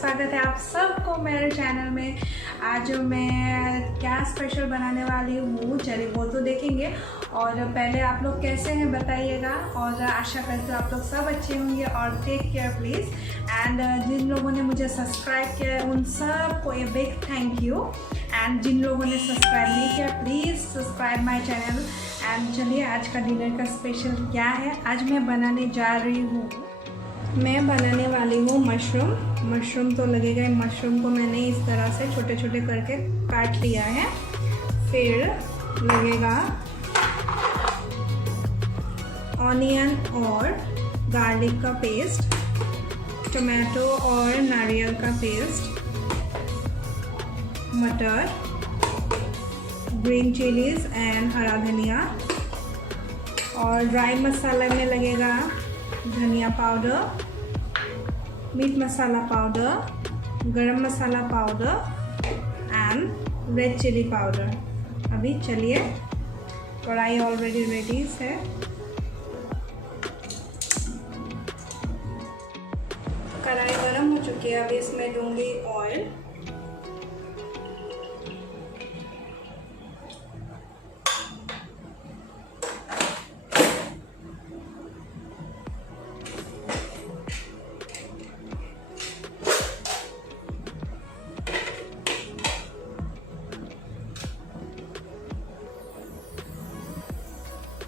स्वागत है आप सबको मेरे चैनल में। आज मैं क्या स्पेशल बनाने वाली हूँ चलिए वो तो देखेंगे। और पहले आप लोग कैसे हैं बताइएगा, और आशा करती हूँ आप लोग सब अच्छे होंगे। और टेक केयर प्लीज़। एंड जिन लोगों ने मुझे सब्सक्राइब किया है उन सबको a big thank you. And जिन लोगों ने सब्सक्राइब नहीं किया please subscribe my channel. And चलिए आज का डिनर का स्पेशल क्या है। आज मैं बनाने जा रही हूँ, मैं बनाने वाली हूँ मशरूम तो लगेगा। मशरूम को मैंने इस तरह से छोटे छोटे करके काट लिया है। फिर लगेगा ऑनियन और गार्लिक का पेस्ट, टमाटो और नारियल का पेस्ट, मटर, ग्रीन चिलीज एंड हरा धनिया। और ड्राई मसाला में लगेगा धनिया powder, meet masala powder, garam masala powder and red chilli powder. अभी चलिए, कढ़ाई ऑलरेडी रेडी है। कढ़ाई गरम हो चुकी है। अभी इसमें दूंगी ऑयल।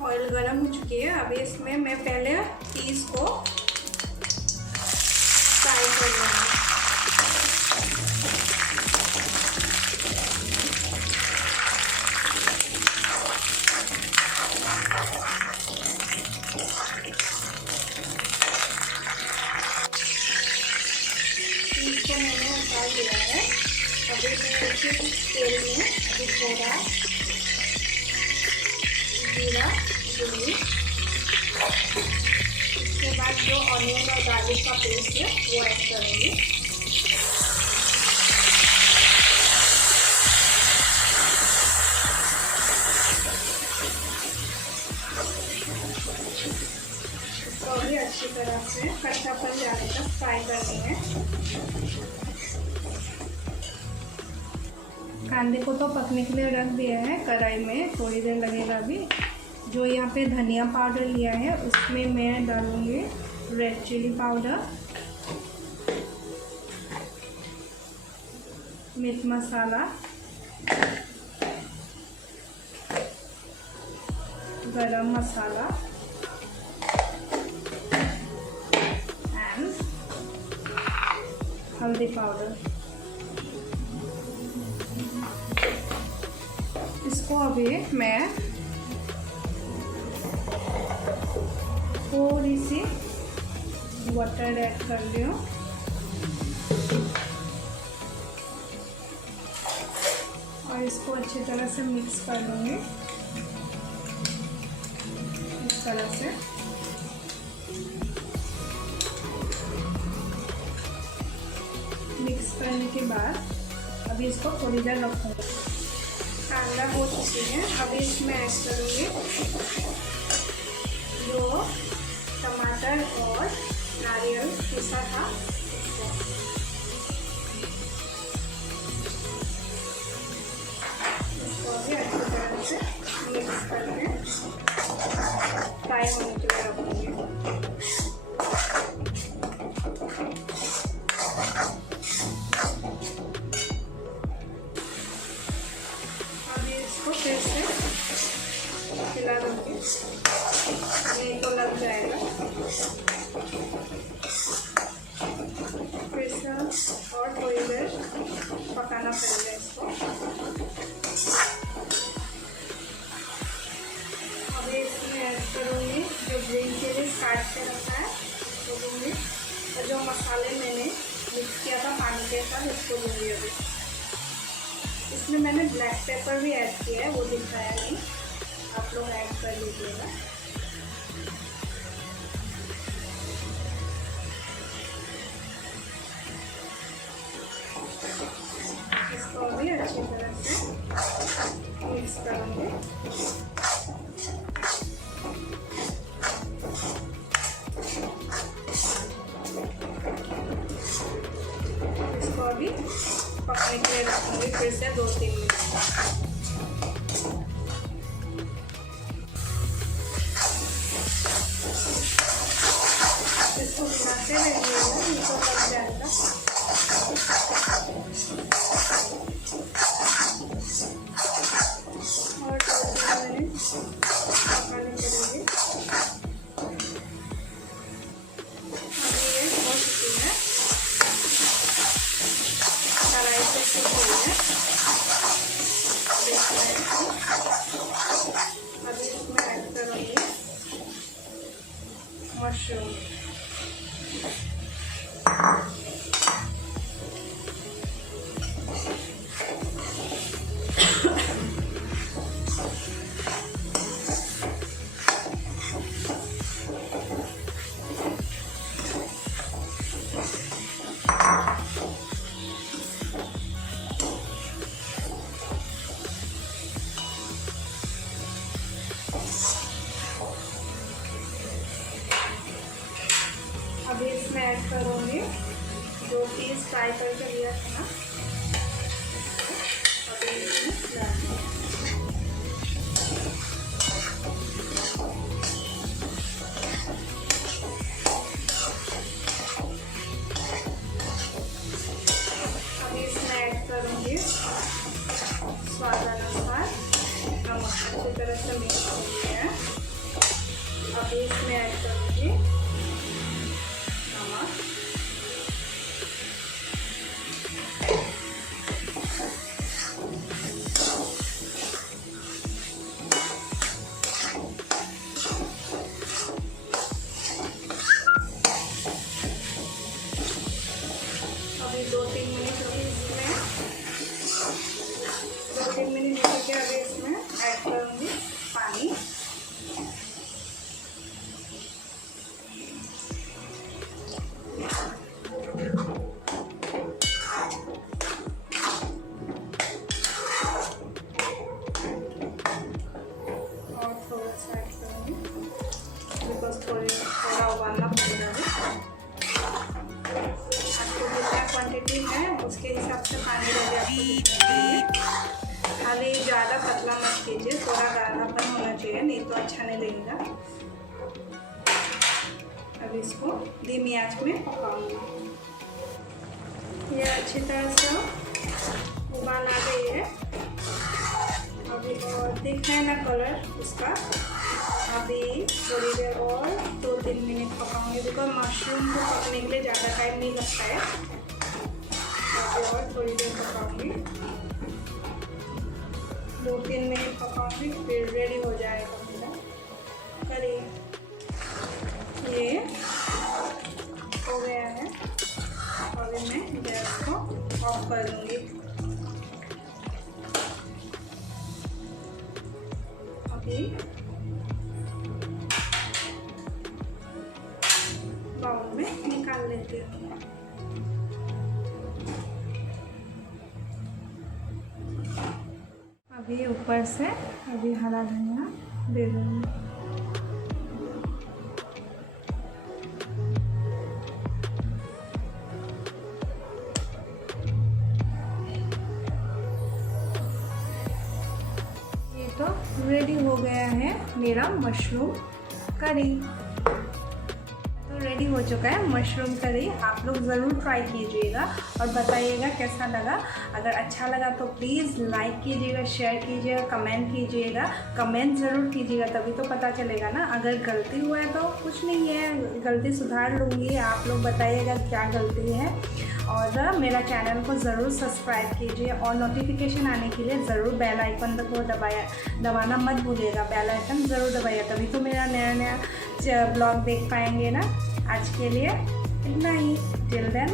ऑयल गरम हो चुकी है। अभी इसमें मैं पहले पीस को फ्राई कर लूँगी। पीस को मैंने उतार दिया है। अभी मैं इसी तेल में अभी थोड़ा जीरा दूँगी। उसके बाद जो ऑनियन और गार्लिक का पेस्ट है वो ऐड करूँगी। इसको भी अच्छी तरह से कच्चापन जाने तक फ्राई करनी है। कांदे को तो पकने के लिए रख दिया है कढ़ाई में, थोड़ी देर लगेगा अभी। जो यहाँ पे धनिया पाउडर लिया है उसमें मैं डालूँगी रेड चिली पाउडर, मीट मसाला, गरम मसाला एंड हल्दी पाउडर। इसको अभी मैं थोड़ी सी वाटर ऐड कर रही हूँ। और इसको अच्छी तरह से मिक्स कर लूँगी इस तरह से। मिक्स करने के बाद अभी इसको थोड़ी देर रखूँगी। कांदा हो चुकी है। अभी इसमें ऐड करूँगी जो टमाटर और नारियल पीसा था इसको भी अच्छी तरह से मिक्स करके फ्राई होने के लिए रखूँगी। अभी इसको फिर से हिला दूँगी, नहीं तो लग जाएगा। फिर से और थोड़ी देर पकाना पड़ेगा इसको। अभी इसमें ऐड करूँगी जो ग्रीन चिली काट के रखा है वो दूँगी, और जो मसाले मैंने मिक्स किया था पानी के साथ उसको दूँगी। अभी इसमें मैंने ब्लैक पेपर भी ऐड किया है, वो दिखाया नहीं, आप लोग ऐड कर लीजिएगा। इसको भी अच्छी तरह से मिक्स करूँगी। पकने के लिए रखूँगी फिर से 2-3 मिनट। इसको बनाते रहिएगा, इसको पक जाएगा। और 2-3 मिनट पकाने पड़ेंगे। अभी ये हो चुकी है, कढ़ाई से सीख गई है। अभी इसमें ऐड करूँगी मशरूम। अभी इसमें ऐड करूँगी 2 पीस फ्राई करके लिया था ना, अभी इसमें डाल दूँगी। अभी इसमें ऐड करूँगी स्वाद अनुसार नमक, अच्छी तरह से मिक्स हो गया है। अभी इसमें ऐड करूँगी अभी 2-3 मिनट अभी इसमें 2-3 मिनट के अभी इसमें ऐड करूँगी पानी। और थोड़ा सा ऐड करूँगी बिकॉज थोड़ा उबालना पड़ेगा। आपको जितना क्वांटिटी है उसके हिसाब से पानी लगे आपको। खाली ज़्यादा पतला मत कीजिए, थोड़ा गाढ़ापन होना चाहिए, नहीं तो अच्छा नहीं लगेगा। अब इसको धीमी आंच में पकाऊंगी। ये अच्छी तरह से उबाल आ गई है। अभी और दिख है ना कलर इसका। अभी थोड़ी देर और 2-3 मिनट पकाऊंगी बिकॉज मशरूम को पकने के लिए ज़्यादा टाइम नहीं लगता है। अभी और थोड़ी देर पकाऊंगी, 2-3 मिनट पकाऊंगी, फिर रेडी हो जाएगा मेरा करी। ये हो गया है। अभी मैं गैस को ऑफ कर दूँगी। अभी बाउल में निकाल लेती हूँ। अभी ऊपर से अभी हरा धनिया दे दूँगी। ये तो रेडी हो गया है मेरा मशरूम करी। रेडी हो चुका है मशरूम करी। आप लोग ज़रूर ट्राई कीजिएगा और बताइएगा कैसा लगा। अगर अच्छा लगा तो प्लीज़ लाइक कीजिएगा, शेयर कीजिएगा, कमेंट कीजिएगा। कमेंट ज़रूर कीजिएगा, तभी तो पता चलेगा ना। अगर गलती हुआ है तो कुछ नहीं है, गलती सुधार लूँगी। आप लोग बताइएगा क्या गलती है। और मेरा चैनल को ज़रूर सब्सक्राइब कीजिए और नोटिफिकेशन आने के लिए ज़रूर बेल आइकन को दबाना मत भूलिएगा। बेल आइकन ज़रूर दबाइए, तभी तो मेरा नया ब्लॉग देख पाएंगे ना। आज के लिए इतना ही। Till then